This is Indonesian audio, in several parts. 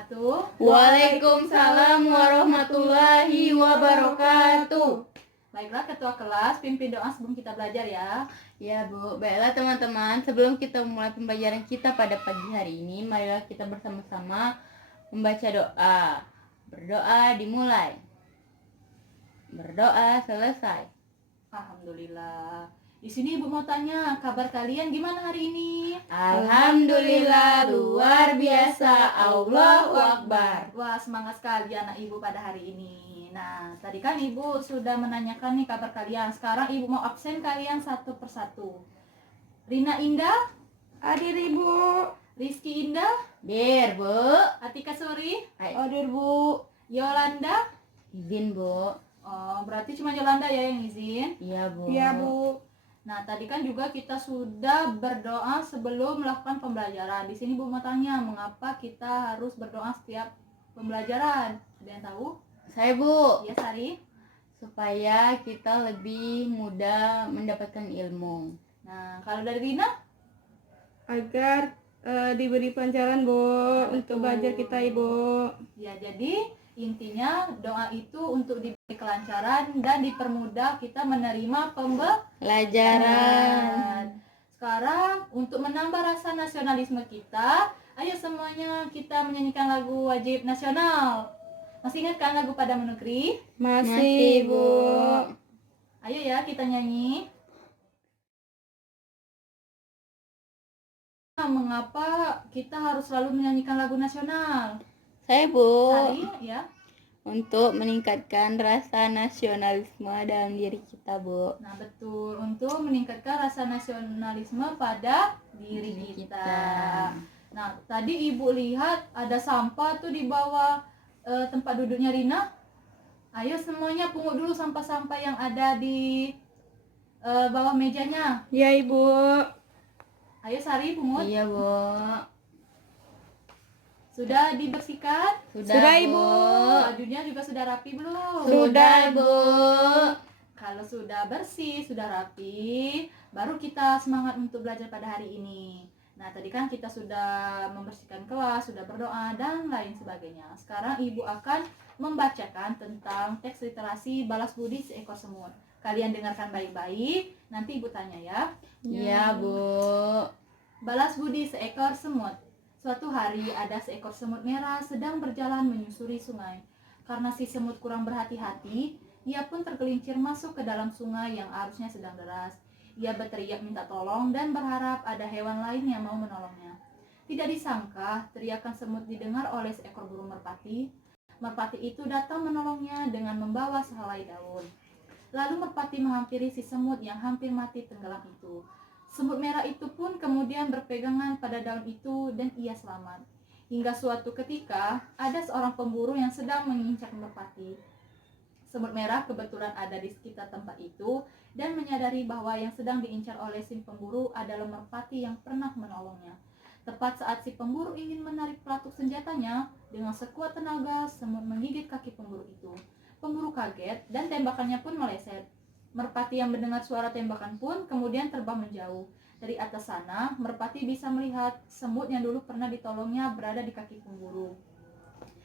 wabarakatuh. Waalaikumsalam warahmatullahi wabarakatuh. Baiklah ketua kelas, pimpin doa sebelum kita belajar ya. Ya Bu, baiklah teman-teman, sebelum kita mulai pembelajaran kita pada pagi hari ini, marilah kita bersama-sama membaca doa. Berdoa dimulai, berdoa selesai. Alhamdulillah. Di sini Ibu mau tanya, kabar kalian gimana hari ini? Alhamdulillah, luar biasa, Allahu Akbar. Wah, semangat sekali anak Ibu pada hari ini. Nah, tadi kan Ibu sudah menanyakan nih kabar kalian. Sekarang Ibu mau absen kalian satu persatu. Rina Indah, Hadir Ibu. Rizky Indah, Bir Bu. Atika Suri, Hadir Bu. Yolanda. Izin Bu. Oh, berarti cuma Yolanda ya yang izin. Iya Bu. Iya Bu. Nah, tadi kan juga kita sudah berdoa sebelum melakukan pembelajaran. Di sini Bu mau tanya, mengapa kita harus berdoa setiap pembelajaran? Ada yang tahu? Saya Bu, Ya, Sari. supaya kita lebih mudah mendapatkan ilmu. Nah, kalau dari Rina? Agar diberi pelajaran Bu untuk belajar kita Ibu. Ya, jadi intinya doa itu untuk diberi kelancaran dan dipermudah kita menerima Pelajaran. Sekarang untuk menambah rasa nasionalisme kita, ayo semuanya kita menyanyikan lagu wajib nasional. Masih ingat kan lagu Padamu Negeri? Masih Bu. Ayo ya kita nyanyi. Mengapa kita harus selalu menyanyikan lagu nasional? Saya Bu, Sari, ya. untuk meningkatkan rasa nasionalisme dalam diri kita Bu. Nah, betul, untuk meningkatkan rasa nasionalisme pada diri kita. Nah, tadi Ibu lihat ada sampah tuh di bawah tempat duduknya Rina. Ayo semuanya pungut dulu sampah-sampah yang ada di bawah mejanya. Ya Ibu. Ayo Sari pungut. Iya Bu. Sudah dibersihkan? Sudah, Ibu. Bajunya juga sudah rapi belum? Sudah Bu. Kalau sudah bersih, sudah rapi, baru kita semangat untuk belajar pada hari ini. Nah, tadi kan kita sudah membersihkan kelas, sudah berdoa, dan lain sebagainya. Sekarang Ibu akan membacakan tentang teks literasi Balas Budi Seekor Semut. Kalian dengarkan baik-baik, nanti Ibu tanya ya. Iya Bu. Balas Budi Seekor Semut. Suatu hari ada seekor semut merah sedang berjalan menyusuri sungai. Karena si semut kurang berhati-hati, ia pun tergelincir masuk ke dalam sungai yang arusnya sedang deras. Ia berteriak minta tolong dan berharap ada hewan lain yang mau menolongnya. Tidak disangka, teriakan semut didengar oleh seekor burung merpati. Merpati itu datang menolongnya dengan membawa sehelai daun. Lalu merpati menghampiri si semut yang hampir mati tenggelam itu. Semut merah itu pun kemudian berpegangan pada daun itu dan ia selamat. Hingga suatu ketika, ada seorang pemburu yang sedang mengincar merpati. Semut merah kebetulan ada di sekitar tempat itu dan menyadari bahwa yang sedang diincar oleh si pemburu adalah merpati yang pernah menolongnya. Tepat saat si pemburu ingin menarik pelatuk senjatanya, dengan sekuat tenaga semut menggigit kaki pemburu itu. Pemburu kaget dan tembakannya pun meleset. Merpati yang mendengar suara tembakan pun kemudian terbang menjauh. Dari atas sana, merpati bisa melihat semut yang dulu pernah ditolongnya berada di kaki pemburu.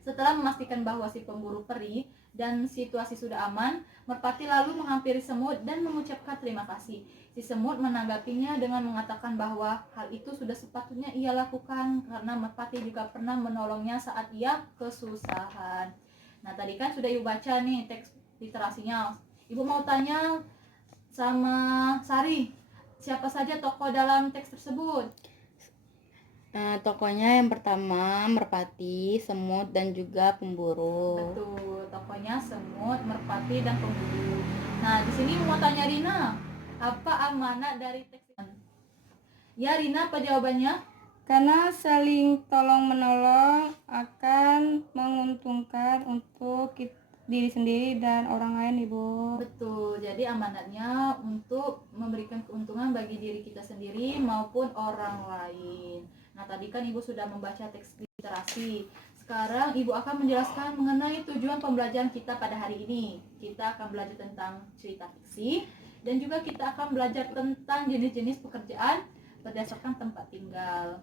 Setelah memastikan bahwa si pemburu pergi dan situasi sudah aman, merpati lalu menghampiri semut dan mengucapkan terima kasih. Si semut menanggapinya dengan mengatakan bahwa hal itu sudah sepatutnya ia lakukan karena merpati juga pernah menolongnya saat ia kesusahan. Nah, tadi kan sudah Ibu baca nih teks literasinya. Ibu mau tanya sama Sari, siapa saja tokoh dalam teks tersebut? Tokohnya yang pertama merpati, semut, dan juga pemburu. Betul, tokohnya semut, merpati, dan pemburu. Nah, di sini mau tanya Rina, apa amanat dari teks ini? Ya Rina, apa jawabannya? Karena saling tolong menolong akan menguntungkan untuk diri sendiri dan orang lain Ibu. Betul, jadi amanatnya untuk memberikan keuntungan bagi diri kita sendiri maupun orang lain. Nah, tadi kan Ibu sudah membaca teks literasi. Sekarang Ibu akan menjelaskan mengenai tujuan pembelajaran kita pada hari ini. Kita akan belajar tentang cerita fiksi dan juga kita akan belajar tentang jenis-jenis pekerjaan berdasarkan tempat tinggal.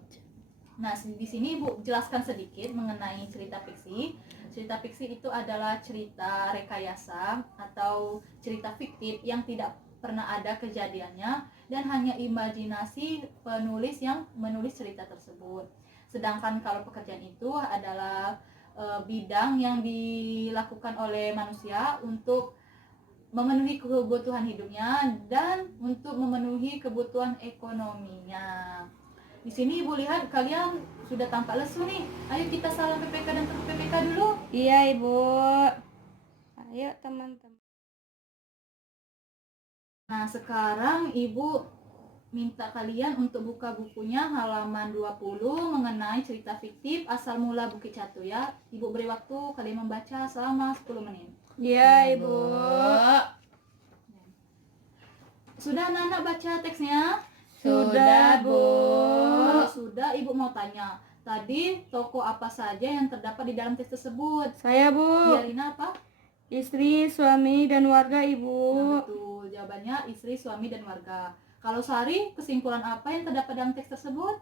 Nah, di sini Ibu jelaskan sedikit mengenai cerita fiksi. Cerita fiksi itu adalah cerita rekayasa atau cerita fiktif yang tidak pernah ada kejadiannya dan hanya imajinasi penulis yang menulis cerita tersebut. Sedangkan kalau pekerjaan itu adalah bidang yang dilakukan oleh manusia untuk memenuhi kebutuhan hidupnya dan untuk memenuhi kebutuhan ekonominya. Di sini Ibu lihat kalian sudah tampak lesu nih. Ayo kita salam PPK dan PPK dulu. Iya, Ibu. Ayo, teman-teman. Nah, sekarang Ibu minta kalian untuk buka bukunya halaman 20 mengenai cerita fiktif asal mula Bukit Catu ya. Ibu beri waktu kalian membaca selama 10 menit. Iya, Ibu. Sudah anak-anak baca teksnya? Sudah, Bu. Kalau sudah, Ibu mau tanya. Tadi tokoh apa saja yang terdapat di dalam teks tersebut? Saya, Bu. Rina apa? Istri, suami, dan warga, Nah, Ibu. betul. Jawabannya istri, suami, dan warga. Kalau Sari, kesimpulan apa yang terdapat dalam teks tersebut?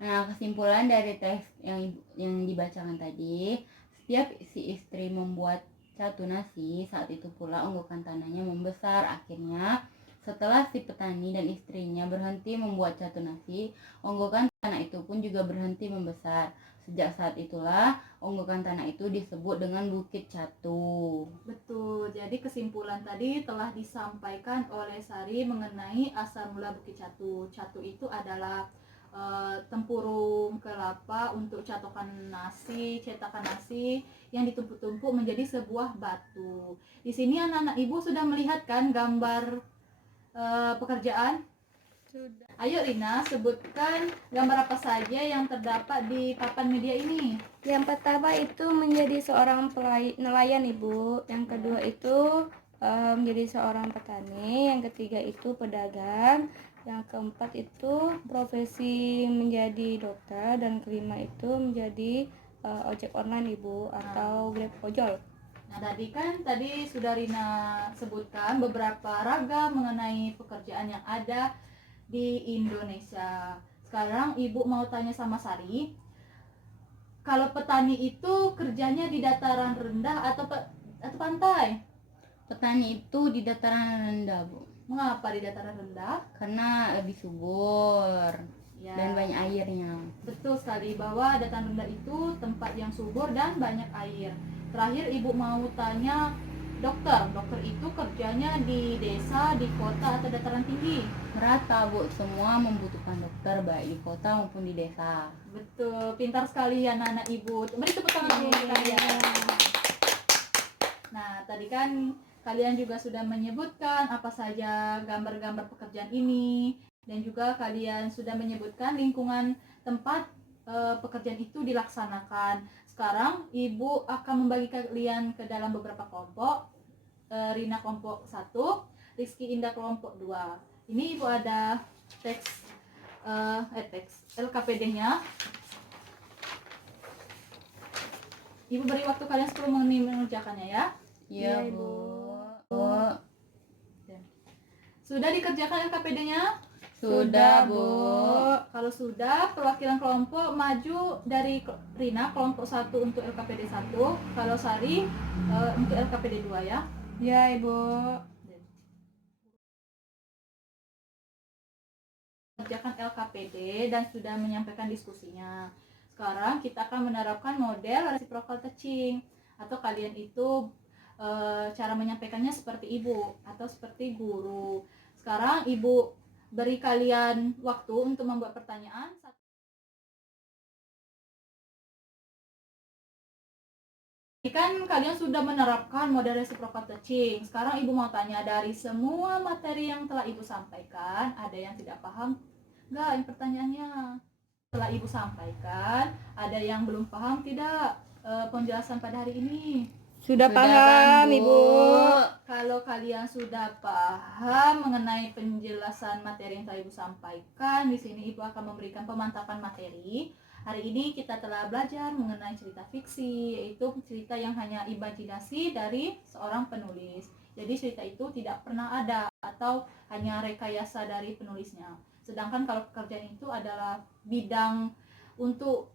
Nah, kesimpulan dari teks yang dibacakan tadi, setiap si istri membuat satu nasi, saat itu pula unggukan tanahnya membesar. Akhirnya, setelah si petani dan istrinya berhenti membuat satu nasi, unggukan tanah itu pun juga berhenti membesar. Sejak saat itulah, unggukan tanah itu disebut dengan Bukit Catu. Betul. Jadi kesimpulan tadi telah disampaikan oleh Sari mengenai asal mula Bukit Catu. Catu itu adalah tempurung kelapa untuk cetakan nasi yang ditumpuk-tumpuk menjadi sebuah batu. Di sini anak-anak Ibu sudah melihat kan gambar pekerjaan? Sudah. Ayo Rina, sebutkan gambar apa saja yang terdapat di papan media ini. Yang pertama itu menjadi seorang nelayan, Ibu. Yang kedua itu menjadi seorang petani. Yang ketiga itu pedagang. Yang keempat itu profesi menjadi dokter. Dan kelima itu menjadi ojek online, Ibu, atau grab ojol. Nah, tadi sudah Rina sebutkan beberapa ragam mengenai pekerjaan yang ada di Indonesia. Sekarang Ibu mau tanya sama Sari, kalau petani itu kerjanya di dataran rendah atau pantai? Petani itu di dataran rendah, Bu. Mengapa di dataran rendah? Karena lebih subur Ya, dan banyak airnya. betul sekali bahwa dataran rendah itu tempat yang subur dan banyak air. Terakhir Ibu mau tanya dokter itu kerjanya di desa, di kota atau dataran tinggi? Merata, Bu, semua membutuhkan dokter baik di kota maupun di desa. Betul, pintar sekali anak-anak Ibu. Beri tepuk tangan untuk kalian. Nah, tadi kan kalian juga sudah menyebutkan apa saja gambar-gambar pekerjaan ini dan juga kalian sudah menyebutkan lingkungan tempat pekerjaan itu dilaksanakan. Sekarang Ibu akan membagi kalian ke dalam beberapa kelompok. Rina kelompok 1, Rizky Indah kelompok 2. Ini Ibu ada teks LKPD-nya. Ibu beri waktu kalian 10 menit mengerjakannya ya. Iya, Bu. Sudah dikerjakan LKPD-nya? Sudah, Bu. Kalau sudah, perwakilan kelompok maju dari Rina kelompok 1 untuk LKPD 1, kalau Sari untuk LKPD 2 ya. Ya, Ibu. Kerjakan LKPD dan sudah menyampaikan diskusinya. Sekarang kita akan menerapkan model reciprocal teaching, atau kalian itu cara menyampaikannya seperti Ibu atau seperti guru. Sekarang Ibu beri kalian waktu untuk membuat pertanyaan. Kan kalian sudah menerapkan model reciprocal teaching. Sekarang Ibu mau tanya, dari semua materi yang telah Ibu sampaikan, ada yang tidak paham? Enggak, ini pertanyaannya. Setelah Ibu sampaikan, ada yang belum paham tidak penjelasan pada hari ini? Sudah Sudah paham, kan, Bu? Ibu. Kalau kalian sudah paham mengenai penjelasan materi yang telah Ibu sampaikan, di sini Ibu akan memberikan pemantapan materi. Hari ini kita telah belajar mengenai cerita fiksi, yaitu cerita yang hanya imajinasi dari seorang penulis. Jadi cerita itu tidak pernah ada atau hanya rekayasa dari penulisnya. Sedangkan kalau pekerjaan itu adalah bidang untuk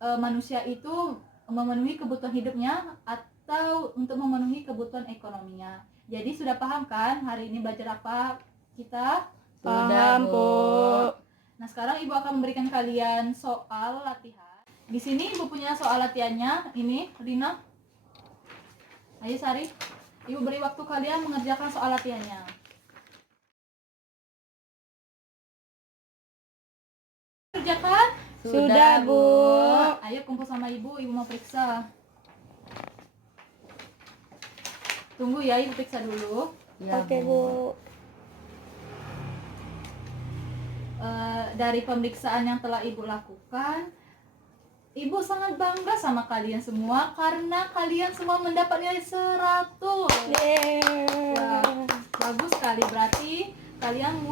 manusia itu memenuhi kebutuhan hidupnya atau untuk memenuhi kebutuhan ekonominya. Jadi sudah paham kan hari ini belajar apa kita? Paham, Bu. Nah, sekarang Ibu akan memberikan kalian soal latihan. Di sini Ibu punya soal latihannya. Ini, Rina. Ayo Sari. Ibu beri waktu kalian mengerjakan soal latihannya. Kerjakan? Sudah, Bu. Ayo kumpul sama Ibu mau periksa. Tunggu ya, Ibu periksa dulu. Ya, Oke, Bu. Dari pemeriksaan yang telah Ibu lakukan, Ibu sangat bangga sama kalian semua karena kalian semua mendapat nilai 100. Yeay. Wah, bagus sekali, berarti kalian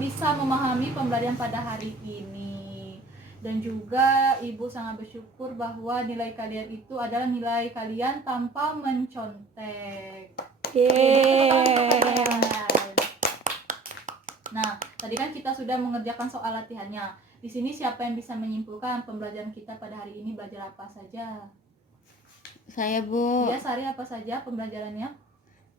bisa memahami pembelajaran pada hari ini. Dan juga Ibu sangat bersyukur bahwa nilai kalian itu adalah nilai kalian tanpa mencontek. Yeay. Nah, tadi kan kita sudah mengerjakan soal latihannya. Di sini siapa yang bisa menyimpulkan pembelajaran kita pada hari ini belajar apa saja? Saya, Bu. Ya, Sari, apa saja pembelajarannya?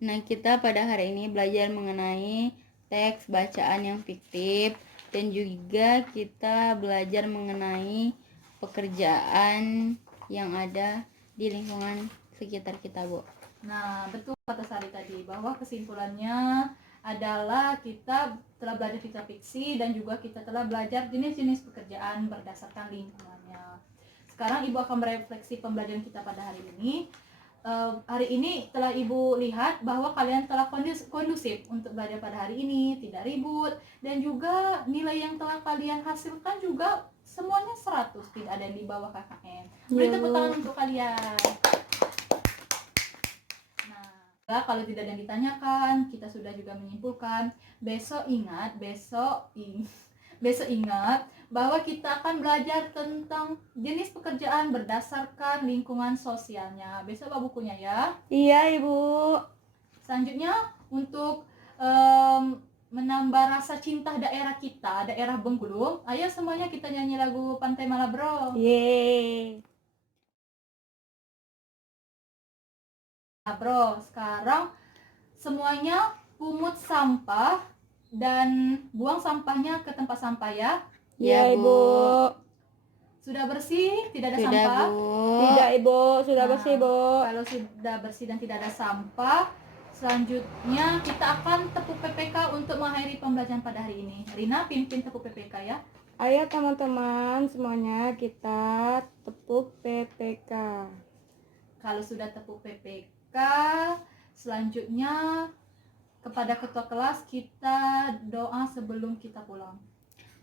Nah, kita pada hari ini belajar mengenai teks bacaan yang fiktif dan juga kita belajar mengenai pekerjaan yang ada di lingkungan sekitar kita, Bu. Nah, betul kata Sari tadi bahwa kesimpulannya adalah kita telah belajar fiktif fiksi dan juga kita telah belajar jenis-jenis pekerjaan berdasarkan lingkungannya. Sekarang Ibu akan merefleksi pembelajaran kita pada hari ini. Hari ini telah Ibu lihat bahwa kalian telah kondusif untuk belajar pada hari ini, tidak ribut, dan juga nilai yang telah kalian hasilkan juga semuanya 100, tidak ada yang di bawah KKM. Beri tepuk tangan untuk kalian. Nah, kalau tidak ada yang ditanyakan, kita sudah juga menyimpulkan. Besok ingat bahwa kita akan belajar tentang jenis pekerjaan berdasarkan lingkungan sosialnya. Besok bawa bukunya ya. Iya, Ibu. Selanjutnya untuk menambah rasa cinta daerah kita, daerah Bengkulu. Ayo semuanya kita nyanyi lagu Pantai Malabro. Yeay. Nah, bro, sekarang semuanya pungut sampah dan buang sampahnya ke tempat sampah ya. Iya, Ibu. Sudah bersih, tidak ada Sudah, sampah? Bu. Tidak, Ibu. Sudah Nah, bersih, Bu. Kalau sudah bersih dan tidak ada sampah, selanjutnya kita akan tepuk PPK untuk mengakhiri pembelajaran pada hari ini. Rina, pimpin tepuk PPK ya. Ayo teman-teman semuanya kita tepuk PPK. Kalau sudah tepuk PPK, selanjutnya kepada ketua kelas kita doa sebelum kita pulang.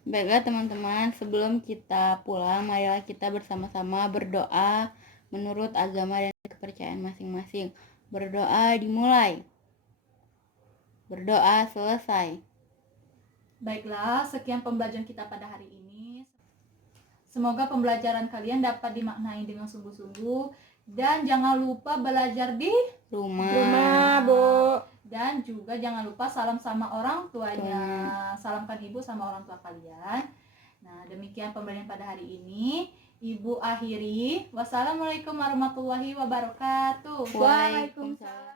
Baiklah teman-teman, sebelum kita pulang, marilah kita bersama-sama berdoa menurut agama dan kepercayaan masing-masing. Berdoa dimulai. Berdoa selesai. Baiklah, sekian pembelajaran kita pada hari ini. Semoga pembelajaran kalian dapat dimaknai dengan sungguh-sungguh. Dan jangan lupa belajar di Rumah. Bu. Dan juga jangan lupa salam sama orang tuanya. Salamkan ibu sama orang tua kalian. Nah, demikian pembelajaran pada hari ini. Ibu akhiri. Wassalamualaikum warahmatullahi wabarakatuh. Waalaikumsalam.